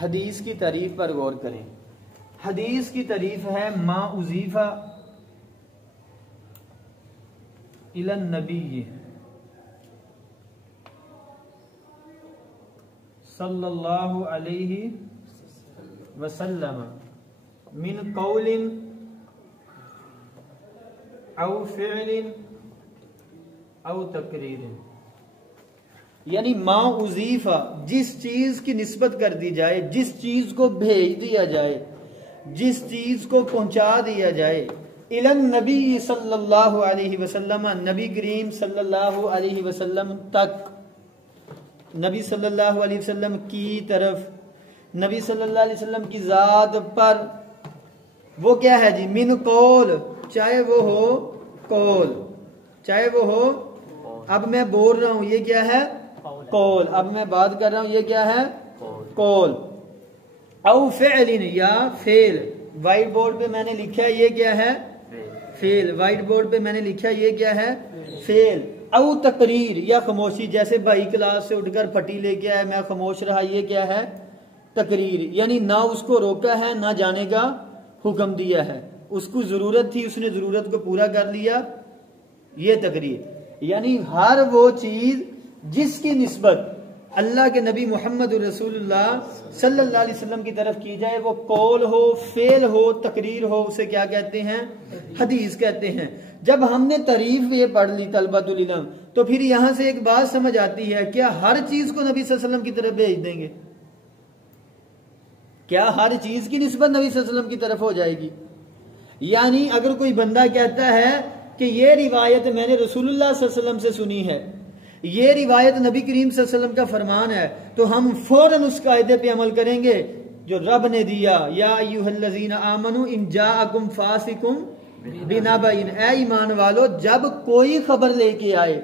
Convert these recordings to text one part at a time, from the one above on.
हदीस की तारीफ पर गौर करें। हदीस की तारीफ है मा उज़ीफा इलन नबी सल्लल्लाहु अलैहि वसल्लम मिन कौलिन औ फ़िअलिन औ तकरीरिन। यानी मा उज़ीफा, जिस चीज की निस्बत कर दी जाए, जिस चीज को भेज दिया जाए, जिस चीज को पहुंचा दिया जाए, इलन नबी सल्लल्लाहु अलैहि वसल्लम, नबी करीम सल्लल्लाहु अलैहि वसल्लम तक, नबी सल्लल्लाहु अलैहि वसल्लम की तरफ, नबी सल्लल्लाहु अलैहि वसल्लम की जात पर। वो क्या है जी? मिन कौल, चाहे वो हो कौल, चाहे वो हो, अब मैं बोल रहा हूं ये क्या है? कौल। अब मैं बात कर रहा हूं ये क्या है? कौल। औ फ़िअलिन, या फेल। व्हाइट बोर्ड पे मैंने लिखा है ये क्या है? फेल। व्हाइट बोर्ड पे मैंने लिखा है ये क्या है? फेल। औ तकरीर, या खामोशी। जैसे भाई क्लास से उठकर फटी लेके आया, मैं खामोश रहा, ये क्या है? तकरीर। यानी ना उसको रोका है ना जाने का हुक्म दिया है, उसको जरूरत थी, उसने जरूरत को पूरा कर लिया, ये तकरीर। यानी हर वो चीज जिसकी निस्बत अल्लाह के नबी मोहम्मद रसूलुल्लाह सल्लल्लाहु अलैहि वसल्लम की तरफ की जाए, वो कौल हो, फेल हो, तकरीर हो, उसे क्या कहते हैं? हदीस कहते हैं। जब हमने तारीफ ये पढ़ ली तलबतुल इल्म, तो फिर यहां से एक बात समझ आती है, क्या हर चीज को नबी सल्लल्लाहु अलैहि वसल्लम की तरफ भेज देंगे? क्या हर चीज की निस्बत नबी सल्लल्लाहु अलैहि वसल्लम की तरफ हो जाएगी? यानी अगर कोई बंदा कहता है कि ये रिवायत मैंने रसूलुल्लाह सल्लल्लाहु अलैहि वसल्लम से सुनी है, ये रिवायत नबी करीम सल्लल्लाहु अलैहि वसल्लम का फरमान है, तो हम फौरन उस कायदे पे अमल करेंगे जो रब ने दिया, या अय्युहल्लज़ीना आमनू इन जाअकुम फासिकुम बिनबइन, ए ईमान वालो जब कोई खबर लेके आए।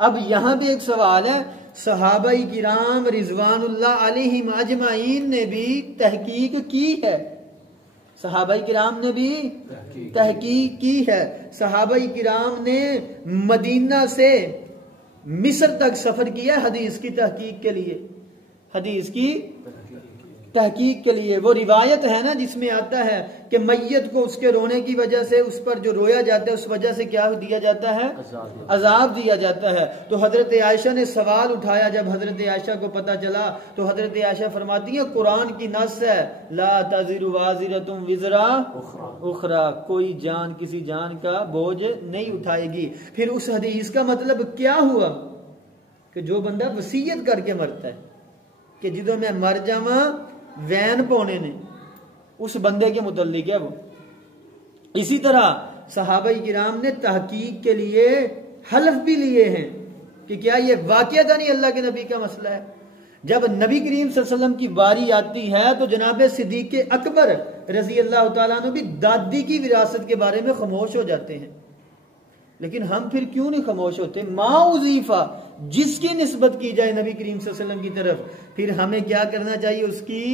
अब यहां पे एक सवाल है, सहाबाई किराम रिजवानुल्लाह अलैहिम अजमाइन ने भी तहकीक की है, सहाबाई किराम ने भी तहकीक की है। सहाबाई किराम ने मदीना से मिस्र तक सफर किया हदीस की तहकीक के लिए, हदीस की तहकीक के लिए। वो रिवायत है ना जिसमें आता है कि मैयत को उसके रोने की वजह से, उस पर जो रोया जाता है उस वजह से क्या दिया जाता है? अजाब दिया जाता है। तो हजरत आयशा ने सवाल उठाया, जब हजरत आयशा को पता चला तो हजरत आयशा फरमाती है कुरान की नस है, ला तज़िरु वाज़िरतुम विज़रा उखरा, कोई जान किसी जान का बोझ नहीं उठाएगी। फिर उस हदीस का मतलब क्या हुआ कि जो बंदा वसीयत करके मरता है कि जिदो मैं मर जावा वैन पौने ने, उस बंदे के मुतल्लिक है वो। इसी तरह सहाबाई किराम ने तहकीक के लिए हल्फ भी लिए हैं कि क्या ये वाकईतन ही अल्लाह के नबी का मसला है। जब नबी करीम सल्लल्लाहु अलैहि वसल्लम की बारी आती है तो जनाब सिद्दीक अकबर रजी अल्लाह तआला अन्हु भी दादी की विरासत के बारे में खामोश हो जाते हैं, लेकिन हम फिर क्यों नहीं खामोश होते? मा उज़ीफा, जिसकी निस्बत की जाए नबी करीम सल्लल्लाहु अलैहि वसल्लम की तरफ, फिर हमें क्या करना चाहिए? उसकी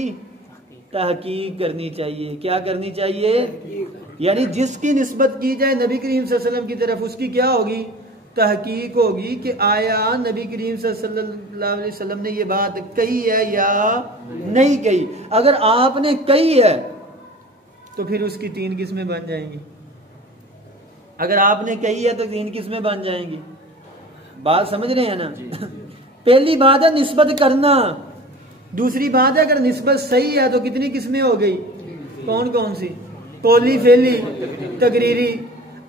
तहकीक करनी चाहिए। क्या करनी चाहिए? यानी जिसकी निस्बत की जाए नबी करीम सल्लल्लाहु अलैहि वसल्लम की तरफ, उसकी क्या होगी? तहकीक होगी कि आया नबी करीम सल्लल्लाहु अलैहि वसल्लम ने ये बात कही है या नहीं कही। अगर आपने कही है तो फिर उसकी 3 किस्में बन जाएंगी। अगर आपने कही है तो 3 किस्में बन जाएंगी। बात समझ रहे हैं ना? पहली बात है निस्बत करना, दूसरी बात है अगर निस्बत सही है तो कितनी किस्में हो गई? कौन कौन सी? कौली, फेली, तकरीरी।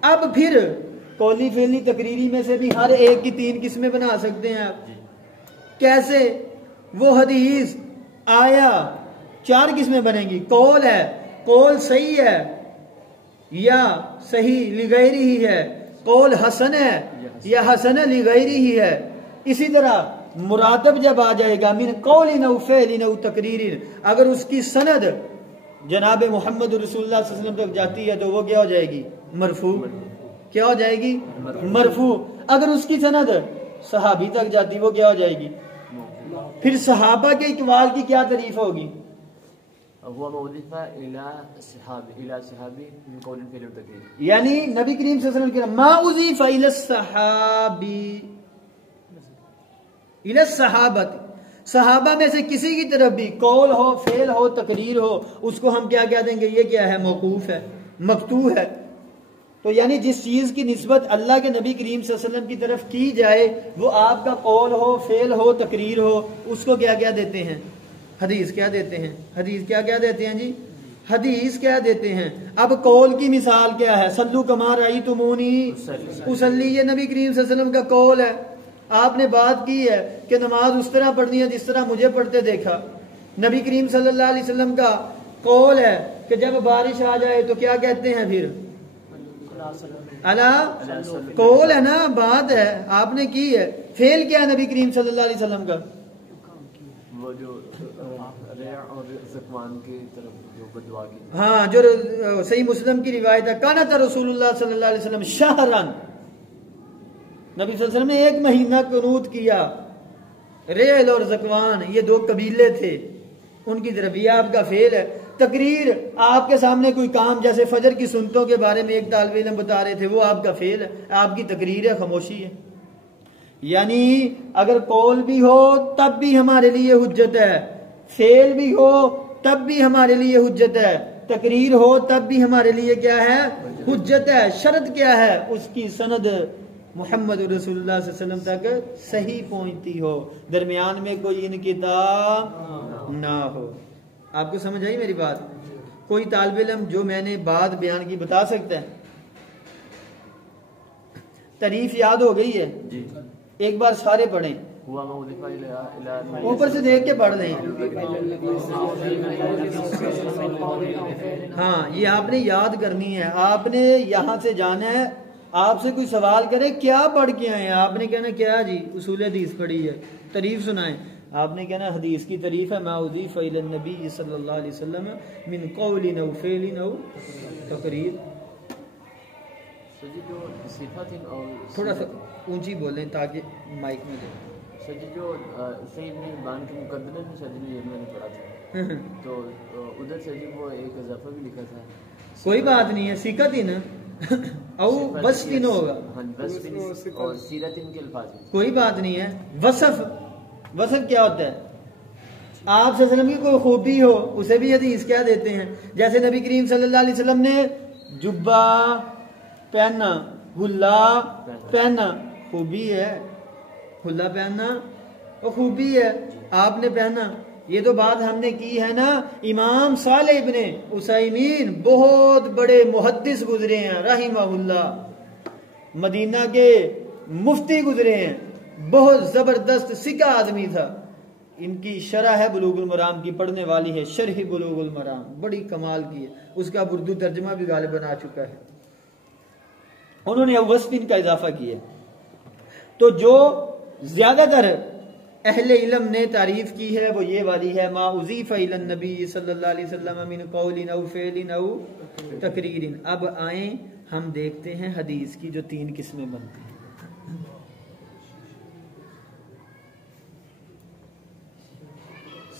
अब फिर कौली, फेली, तकरीरी में से भी हर एक की 3 किस्में बना सकते हैं आप। कैसे? वो हदीस आया 4 किस्में बनेंगी। कौल है, कौल सही है या सही लिगैरी ही है, कौल हसन है या हसन लिगैरी ही है। इसी तरह मुरातब जब आ जाएगा मिन कौलिन औ फ़िअलिन औ तकरीरिन, अगर उसकी सनद जनाब मोहम्मद रसूलुल्लाह सल्लल्लाहु अलैहि वसल्लम तक जाती है तो वो क्या हो जाएगी? मरफू। क्या हो जाएगी? मरफू। अगर उसकी सनद सहाबी तक जाती वो क्या हो जाएगी? फिर सहाबा के इकबाल की क्या तारीफ होगी? यानी नबी करीम सल्लल्लाहु अलैहि वसल्लम मा उज़ीफ़ा इला सहाबी इला सहाबत, सहाबा में से किसी की तरफ भी कौल हो, फेल हो, तकरीर हो, उसको हम क्या कह देंगे? ये क्या है? मौकूफ है, मकतू है। तो यानी जिस चीज की निस्बत अल्लाह के नबी करीम सल्लल्लाहु अलैहि वसल्लम की तरफ की जाए, वो आपका कौल हो, फेल हो, तकरीर हो, उसको क्या क्या देते हैं? हदीस क्या देते हैं? हदीस क्या क्या देते हैं जी? हदीस क्या देते हैं? अब कौल की मिसाल क्या है? सल्लू कमा रअयतुमूनी उसल्ली, ये नबी करीम सल्लल्लाहु अलैहि वसल्लम का कौल है। आपने बात की है कि नमाज उस तरह पढ़नी है जिस तरह मुझे पढ़ते देखा। नबी करीम सल्लल्लाहु अलैहि वसल्लम का कौल है कि जब बारिश आ जाए तो क्या कहते हैं? फिर अला, कौल है ना, बात है, आपने की है। फेल क्या है नबी करीम सल्लल्लाहु अलैहि वसल्लम का? वो जो और ज़कवान की तरफ जो बदुआ की, हाँ, जो सही मुस्लिम की रिवायत है, कानत रसूलुल्लाह सल्लल्लाहु अलैहि वसल्लम शहरन, नबी सल्लल्लाहु अलैहि वसल्लम ने 1 महीना कुनूत किया। रेल और ज़कवान ये 2 कबीले थे, उनकी तरफ। ये आपका फेल है। तकरीर, आपके सामने कोई काम, जैसे फजर की सुन्नतों के बारे में एक तालिब इल्म बता रहे थे, वो आपका फेल है, आपकी तकरीर है, खामोशी है। यानी अगर कौल भी हो तब भी हमारे लिए हुज्जत है, फेल भी हो तब भी हमारे लिए हुज्जत है, तकरीर हो तब भी हमारे लिए क्या है? हुज्जत है। शर्त क्या है? उसकी सनद मोहम्मद रसूलुल्लाह सल्लल्लाहु अलैहि वसल्लम तक सही पहुंचती हो, दरमियान में कोई इनकिता ना हो। आपको समझ आई मेरी बात? कोई तालिब इल्म जो मैंने बात बयान की बता सकता है? तारीफ याद हो गई है? जी। एक बार सारे पढ़ें, ऊपर से देख के पढ़ लें। हाँ, ये आपने याद करनी है। आपने यहाँ से जाना है, आपसे कोई सवाल करे क्या पढ़ के आए, आपने कहना क्या जी? उसूल हदीस पढ़ी है। तारीफ सुनाए, आपने कहना हदीस की तारीफ है, मा उज़ीफ़ इलन नबी सल्लल्लाहु अलैहि वसल्लम मिन क़ौलिन औ फ़िअलिन औ तक़रीर। थोड़ा सा ऊंची बोलें ताकि माइक में दे। सजी जो सही में बान के मुकद्दमे में सजी में ये मैंने पढ़ा था, तो उधर सजी वो एक इजाफा भी लिखा था। कोई बात नहीं है, सीखत ही ना औ वस्फ़िन होगा। हाँ, वस्फ़िन और सीरतिन के अल्फाज में कोई बात नहीं है। वसफ, वसफ क्या होता है? आप सल्लल्लाहु अलैहि वसल्लम की कोई खूबी हो, उसे भी हदीस क्या देते हैं? जैसे नबी करीम सल्लल्लाहु अलैहि वसल्लम ने जुब्बा पहनना, हुल्ला पहनना, खूबी है। हुल्ला पहनना वो खूबी है, आपने पहना। ये तो बात हमने की है ना। इमाम सालेह इब्ने उसैमीन बहुत बड़े मुहद्दिस गुजरे हैं रहिमहुल्लाह, मदीना के मुफ्ती गुजरे हैं, बहुत जबरदस्त सिका आदमी था। इनकी शरह है बुलूगुल मराम की, पढ़ने वाली है शरह बुलूगुल मराम, बड़ी कमाल की है। उसका उर्दू तर्जमा भी गालिबन आ चुका है। उन्होंने वस्फ़िन का इजाफा किया। तो जो ज्यादातर अहले इल्म ने तारीफ की है वो ये वाली है, मा उज़ीफ़ इलन नबी सल्लल्लाहु अलैहि वसल्लम मिन क़ौलिन औ फ़िअलिन औ तक़रीरिन। अब आए हम देखते हैं हदीस की जो 3 किस्में बनती हैं।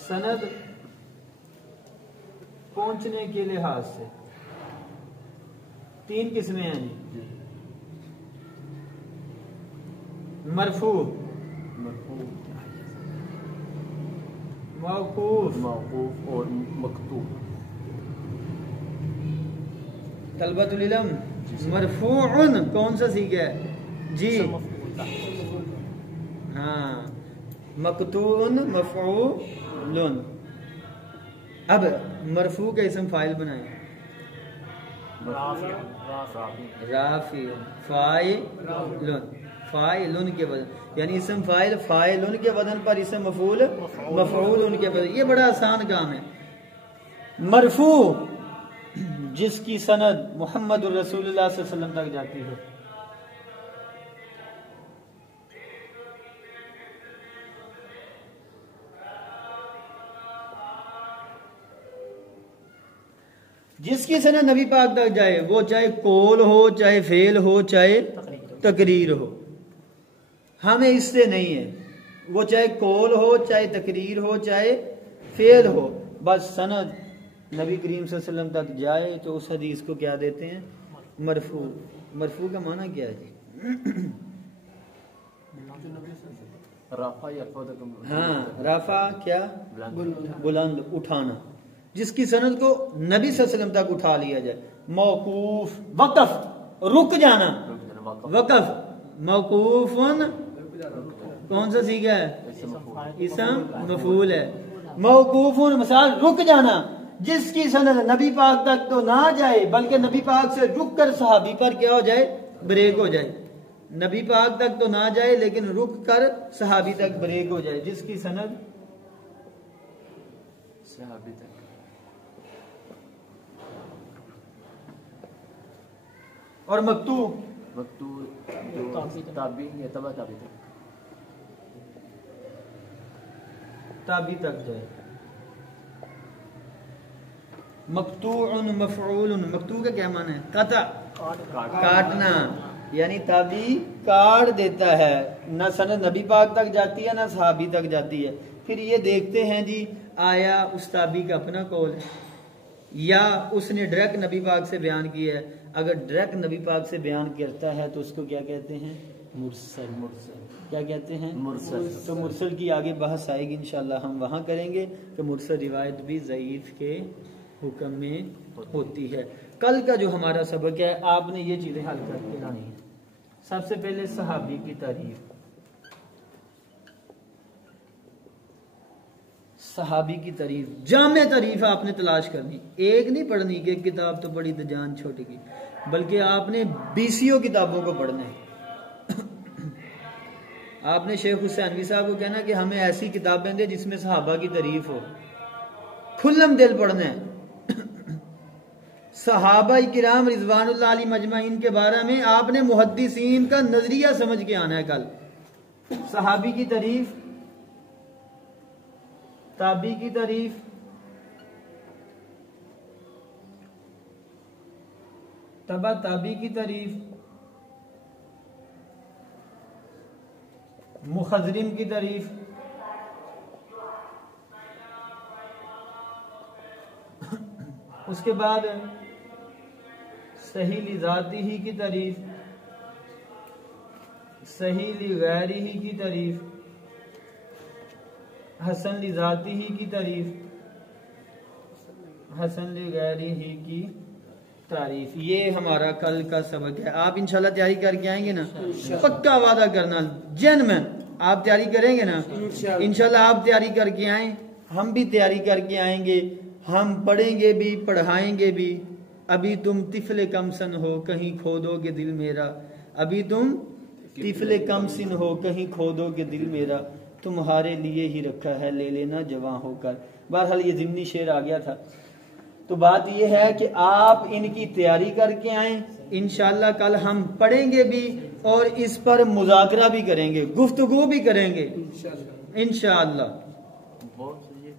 सनद पहुंचने के लिहाज से 3 किस्में हैं जी। मरफू, मौकूफ और मकतूब। तलबतुल इल्म मरफूउन कौन सा सीखा है जी? हाँ, मकतून मफऊलुन। अब मरफू का इसम फाइल बनाए, राफिउन फाइलुन, फाइलुन के बदन, यानी इसम फाइल फाइलुन के बदन पर इसम मफूल मफऊलुन के बदन। ये बड़ा आसान काम है। मरफू जिसकी सनद मुहम्मद रसूलुल्लाह सल्लल्लाहु अलैहि वसल्लम तक जाती है। जिसकी सनद नबी पाक तक जाए, वो चाहे कौल हो, चाहे फेल हो, चाहे तकरीर हो, हमें इससे नहीं है। वो चाहे कौल हो, चाहे तकरीर हो, चाहे फेल हो, बस सनद नबी करीम सल्लल्लाहु अलैहि वसल्लम तक जाए तो उस हदीस को क्या देते हैं? मरफू। मरफू का माना क्या है जी? राफा यरफा तक। हाँ, राफा क्या? बुलंद, उठाना, जिसकी सनद को नबी सल्लल्लाहु अलैहि वसल्लम तक उठा लिया जाए। मौकूफ, वक़फ़, रुक जाना, वक़फ़। मौकूफुन कौन सा सीगा है? इसम मफूल है। मौकूफुन मिसाल रुक जाना, जिसकी सनद नबी पाक तक तो ना जाए बल्कि नबी पाक से रुक कर सहाबी पर क्या हो जाए? ब्रेक हो जाए। नबी पाक तक तो ना जाए लेकिन रुक कर सहाबी तक ब्रेक हो जाए, जिसकी सनद सहाबी तक। और मक्तू ताबी या तबा ताबी तक, ताबी तक जाए। मक्तूउन मफऊलुन, मक्तू का क्या माना है? कता, काटना, यानी ताबी काट देता है। न सनद नबी पाक तक जाती है न सहाबी तक जाती है। फिर ये देखते हैं जी, आया उस ताबी का अपना कौल है या उसने डायरेक्ट नबी पाक से बयान किया है। अगर डायरेक्ट नबी पाक से बयान करता है तो उसको क्या कहते हैं? मुरसल। क्या कहते हैं? मुरसल। तो मुरसल की आगे बहस आएगी इंशाल्लाह, हम वहां करेंगे कि मुरसल रिवायत भी ज़ईफ के हुक्म में होती है। कल का जो हमारा सबक है आपने ये चीजें हल करके लानी है। सबसे पहले सहाबी की तारीफ, सहाबी की तारीफ, जामे तारीफ आपने तलाश करनी। एक नहीं पढ़नी कि किताब तो पढ़ी तो जान छोटेगी, बल्कि आपने 20 किताबों को पढ़ना है। आपने शेख हुसैनवी साहब को कहना कि हमें ऐसी किताबें दे जिसमें सहाबा की तारीफ हो, खुल्लम दिल पढ़ना है। सहाबा किराम रिजवानुल्लाह अलैहिम अजमाइन के बारे में आपने मुहद्दिसीन का नजरिया समझ के आना है। कल सहाबी की तारीफ, ताबी की तारीफ, तबा ताबी की तारीफ, मुखज़रिम की तारीफ, उसके बाद सही लिज़ाती ही की तारीफ, सही लिगैरी ही की तारीफ, हसन लिज़ाती ही की तारीफ, हसन लिगैरी ही की तारीफ। ये हमारा कल का सबक है। आप इंशाल्लाह तैयारी करके आएंगे ना? पक्का वादा करना जेन्युइन आप तैयारी करेंगे ना? इंशाल्लाह आप तैयारी करके आए, हम भी तैयारी करके आएंगे, हम पढ़ेंगे भी पढ़ाएंगे भी। अभी तुम तिफले कमसन हो कहीं खोदोगे दिल मेरा, अभी तुम तिफले कमसिन हो कहीं खोदोगे दिल मेरा, तुम्हारे लिए ही रखा है ले लेना जवां होकर। बहरहाल ये ज़िमनी शेर आ गया था। तो बात यह है कि आप इनकी तैयारी करके आए, इंशाल्लाह कल हम पढ़ेंगे भी और इस पर मुज़ाकरा भी करेंगे, गुफ्तगू भी करेंगे इंशाल्लाह। बहुत सही है।